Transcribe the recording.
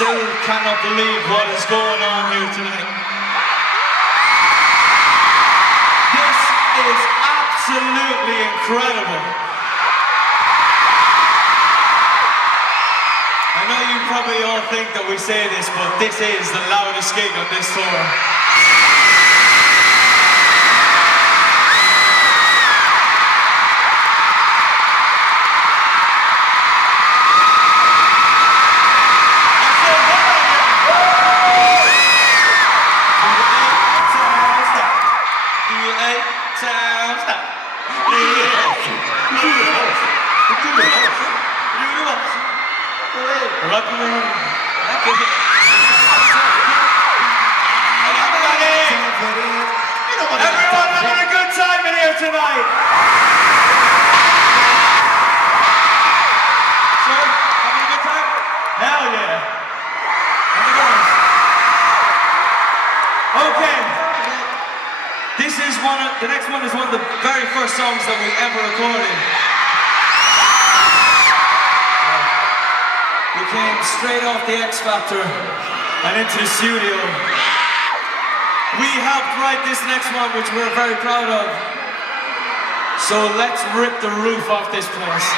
still cannot believe what is going on here tonight. This is absolutely incredible. I know you probably all think that we say this, but this is the loudest gig on this tour. Everyone having a good time in here tonight? Sure? Having a good time? Hell yeah. Okay. The next one is one of the very first songs that we ever recorded. We came straight off the X Factor and into the studio. We helped write this next one, which we're very proud of. So let's rip the roof off this place.